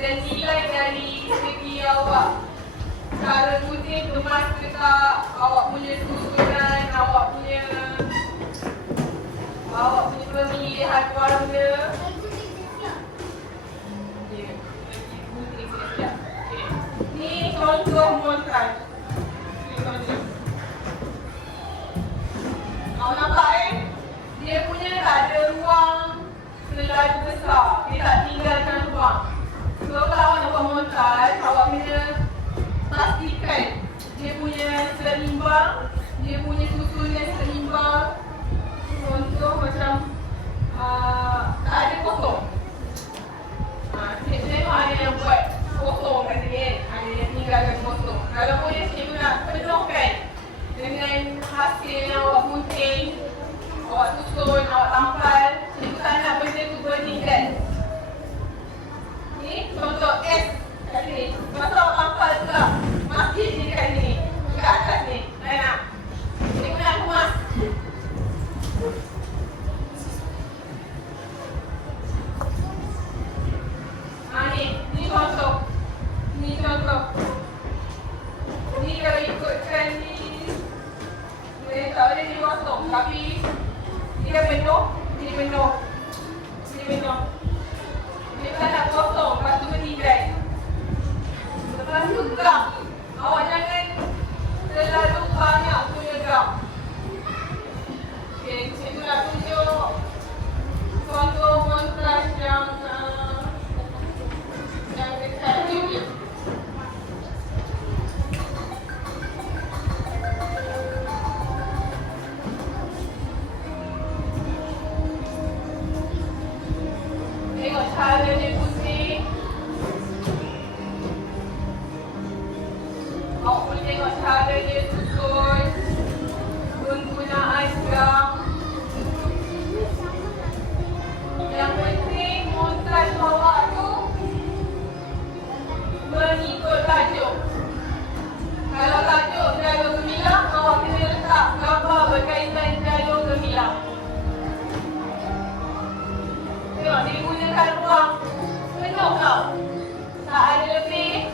Dan nilai dari segi awak, cara rutin kemas letak awak punya susunan, awak punya pemilihan warna. Ni contoh montaj. Awak nampak dia punya tak ada ruang terlalu besar, dia tak tinggalkan ruang. So kalau awak nak buat montaj, awak kena pastikan dia punya seimbang, dia punya susunan seimbang. Contoh macam tak ada kosong. Tengok ada yang buat kosong kat sini kan, ada yang tinggalkan kosong. Kalau boleh cikgu nak penuhkan dengan hasil yang awak gunting, awak susun, awak tampal. Cikgu tak nak benda tu bertingkat. Ni contoh S kat sini. Masa awak tampal pula masjid ni kat sini, kat atas ni. Nak? Cikgu nak kemas. Ni contoh. Ni contoh. Ni kalau ikutkan ni, dia tak boleh dia kosong. Tapi dia penuh, dia penuh. Dia penuh. Dia tak nak kosong, lepas tu bertingkat. Lepas tu gam. Awak jangan terlalu banyak punya gam. Okay, cikgu nak tunjuk contoh montaj yang dekat YouTube. Tengok cara dia pusing. Awak boleh tengok cara dia susun, penggunaan gam. Yang penting montaj awak tu mengikut tajuk. Kalau tajuk jalur gemilang, awak kena letak gambar berkaitan jalur gemilang. Tengok, dia gunakan ruang penuh tau. Tak ada lebih,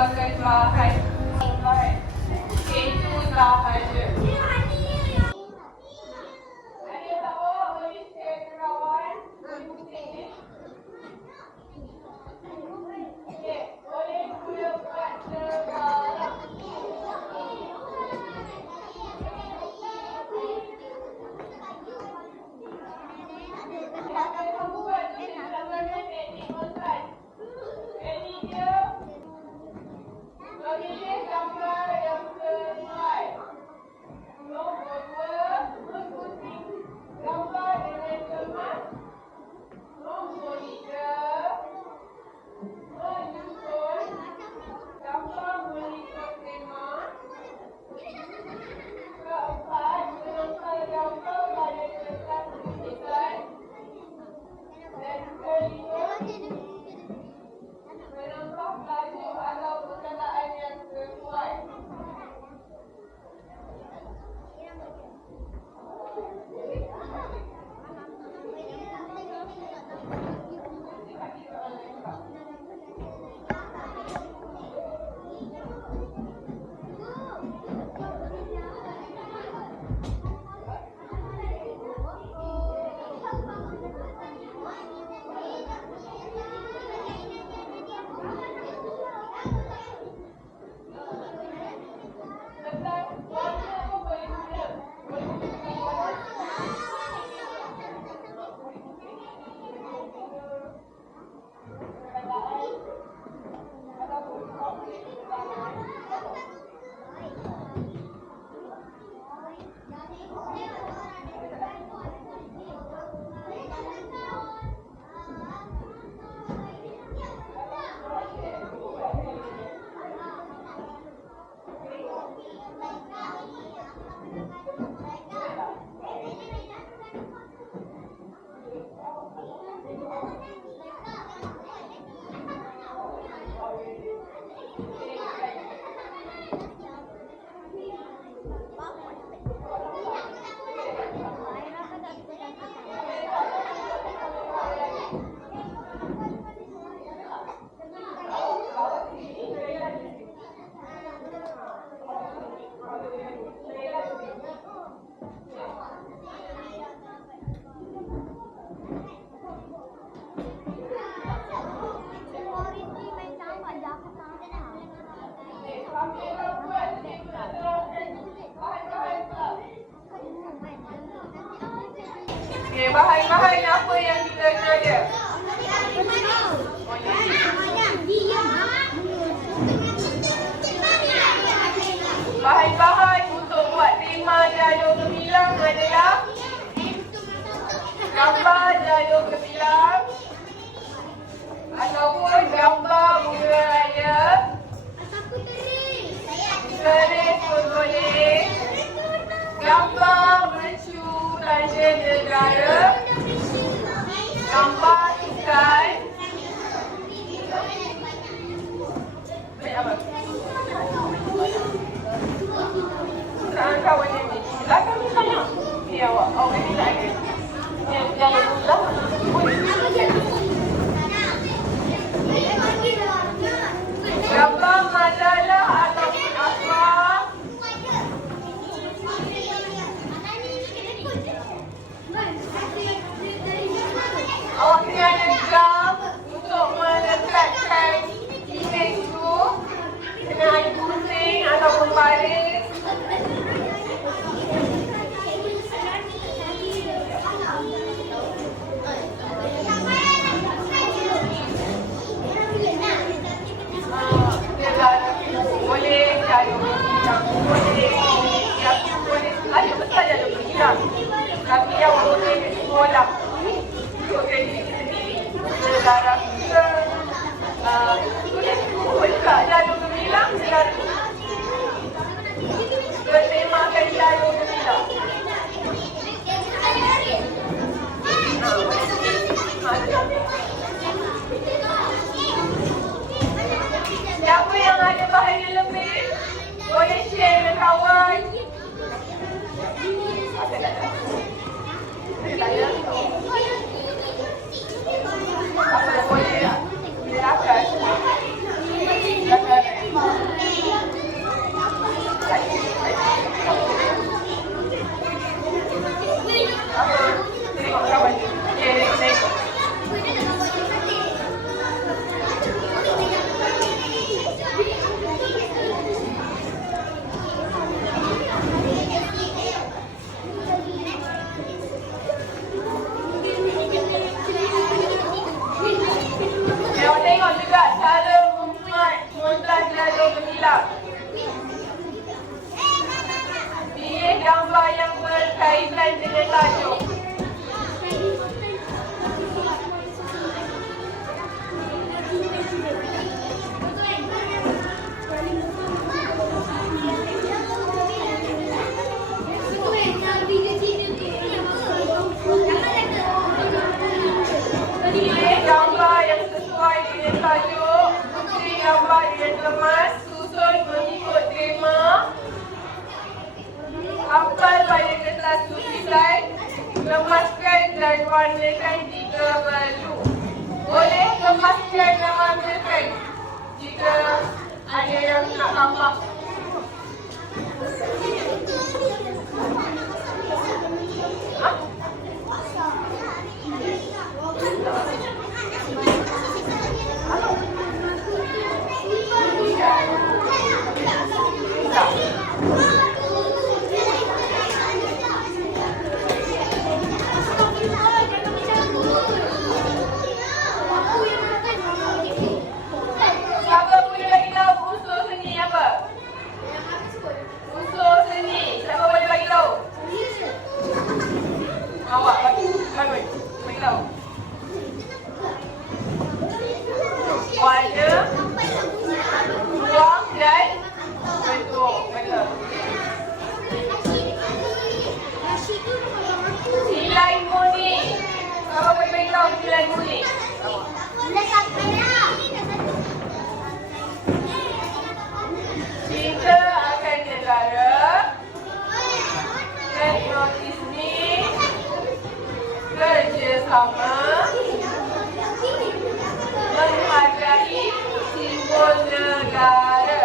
keluarkan bahan. Okey, itu bahan je. Ada tak bawa boleh share ke kawan? Okey, boleh pula buat sekarang. Apa yang kamu buat tu saya nak belajar teknik tuan-tuan. Teknik dia bagi dia gambar yang sesuai. Nombor 2, menggunting gambar dengan cermat. Nombor 3, menyusun gambar mengikut tema. Keempat, menempel gambar pada kertas tulisan. Dan kelima, menambah tajuk atau perkataan yang sesuai. Okay, bahan-bahan apa yang kita ada? Bahan-bahan untuk buat tema jalur gemilang adalah gambar jalur gemilang ataupun gambar bunga raya. Tulis pun boleh. Gambar mercu tanda negara. Gambar ikan. Apa? Kawan yang ni. Belakang ni banyak. Ni awak. Oh, ini tak ada. Yang belah. Gambar majalah ataupun akhbar. Awak kena ada jam untuk meletakkan imej tu. hilang. Pilih gambar yang berkaitan dengan tajuk. Pilih gambar yang sesuai dengan tajuk. Pilih gambar dengan kemas. Susun mengikut tema. Hafal pada kertas tulisan. Kemaskan dan warnakan jika perlu. Boleh kemaskan dan warnakan jika ada yang nak tampak. Siapa boleh bagi tahu unsur seni apa? Unsur seni. Siapa boleh bagi tahu? Awak bagi. Bagi tahu. Warna, ruang dan bentuk. Betul. Nilai murni. Siapa boleh bagi tahu nilai murni? Cinta akan negara, patriotisme, kerjasama, menghargai simbol negara.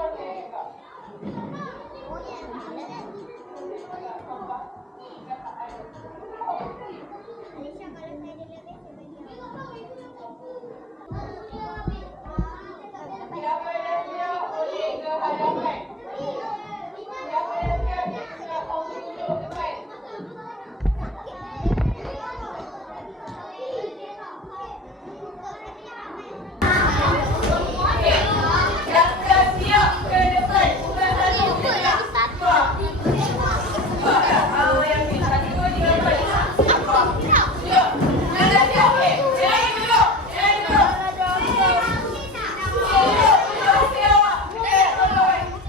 Okey, jom. Siapa yang siap boleh ke hadapan? Siapa yang siap silakan duduk depan. Okey. Yang dah siap ke depan. Bukan satu, dua. Yang ni, satu, dua, tiga, empat. Duduk. Yang dah siap, okey. Yang duduk. Yang duduk. Duduk, duduk. Okey, awak. Okey, tolong.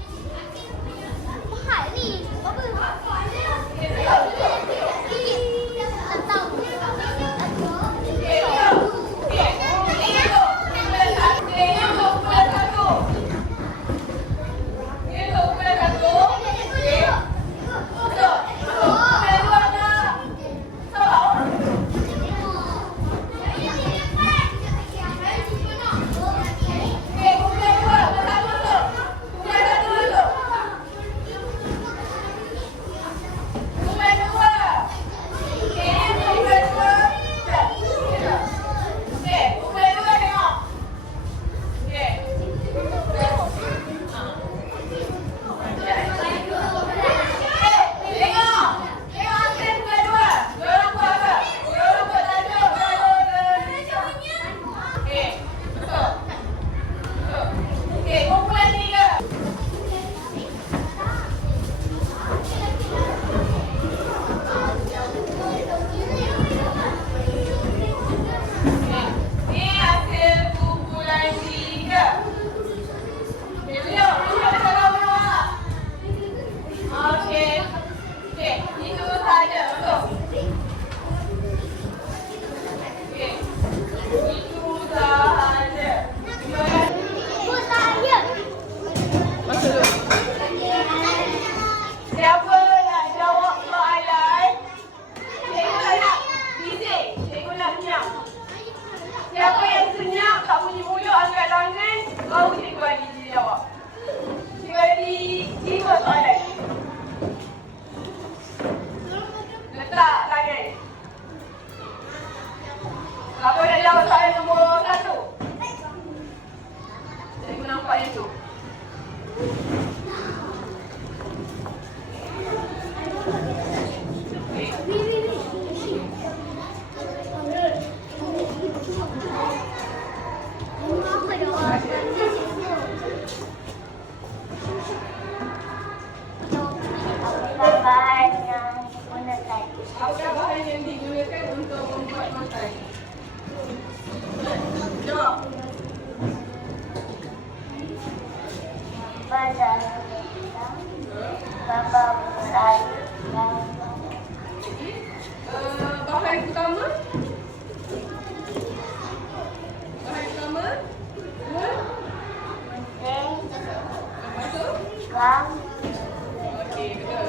Bahan yang digunakan. Apa bahan yang digunakan untuk membuat mantai? Jawab. Bahan gambar merayu dan Bahan utama? Bahan utama? gunting, Lepas tu? gam, Okey, betul.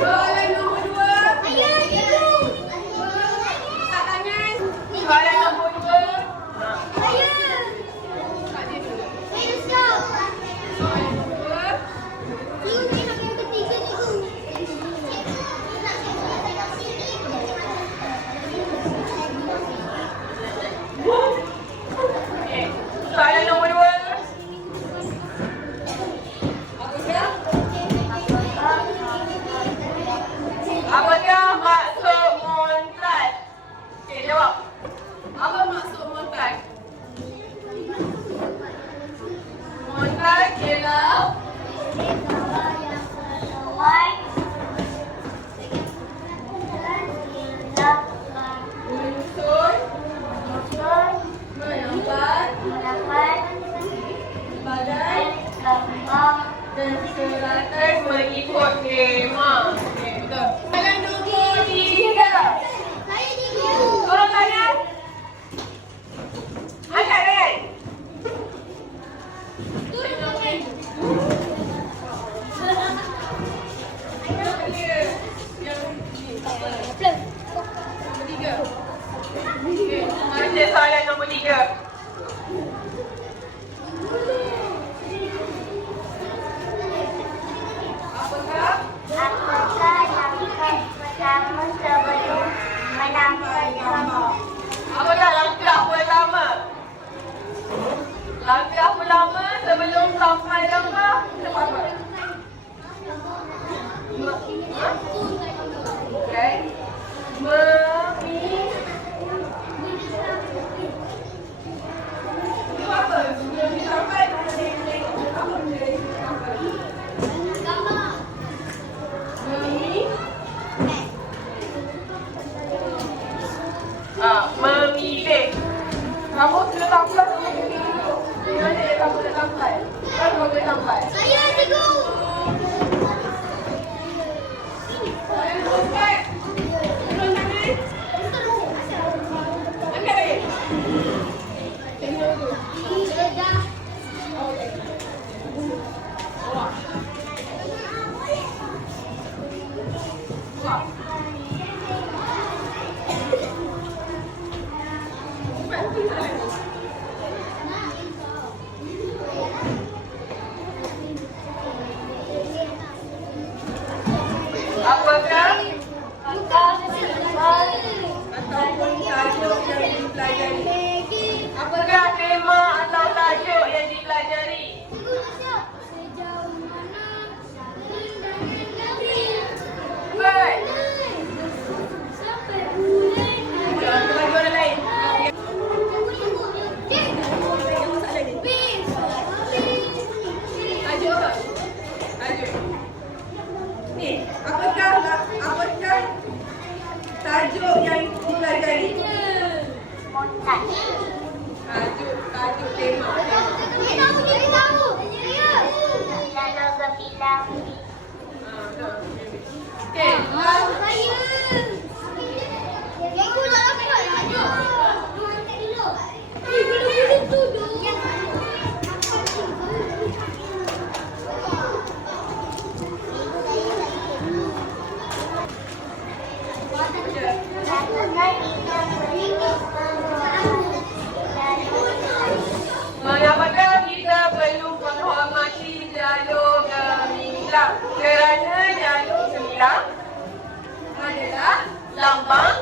Soalan nombor 2. Tak tangan. Soalan nombor 2. Tak dia dulu. Soalan nombor 2. Okey. Soalan nombor 2. Apakah maksud montaj? Okey, jawab. Apa maksud montaj? Montaj ialah gambar yang sesuai dan dilakukan menyusun, untuk menambah, mendapat badan gambar dan seratan mengikut tema. Okey, betul. Soalan nombor 3. Tolong tangan. Angkat tangan. Baca soalan nombor 3. Apakah apakah langkah pertama sebelum menambah gambar? Apakah langkah pertama? Langkah pertama sebelum sampai gambar apa? Okay. Itu apa? Sebelum sampai apa menjadi sampai? Memilih. Kamu sudah sampai sama kita dulu. Di mana kamu dah sampai? Kan kamu dah sampai. Soalan nombor 4. Turun tangan. Angkat lagi. Tengok dulu. Wah. Apakah ataupun tajuk yang dipelajari? Apakah tema atau tajuk yang dipelajari? Baik. Bagi orang lain. Tajuk apa? Tajuk. Ni, apakah tajuk yang dipelajari? Montaj. Tajuk tema. Lalu berbilang Betul. Okey. Mengapakah kita perlu menghormati jalur gemilang? Kerana jalur gemilang adalah lambang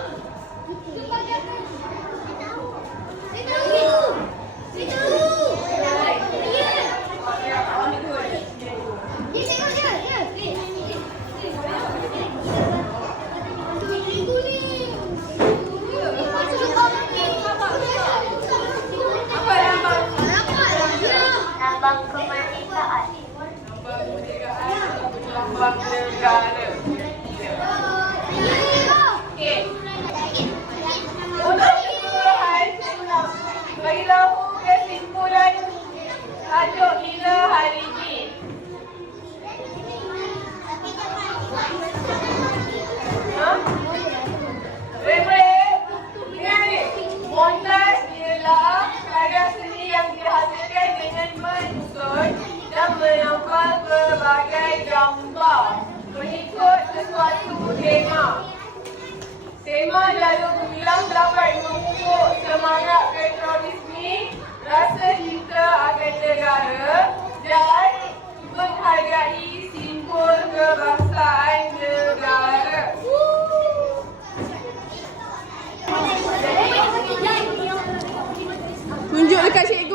menghafal berbagai gambar mengikut sesuatu tema. Tema jalur gemilang dapat memupuk semangat patriotisme, rasa cinta akan negara dan menghargai simbol kebangsaan negara. Tunjuk dekat cikgu.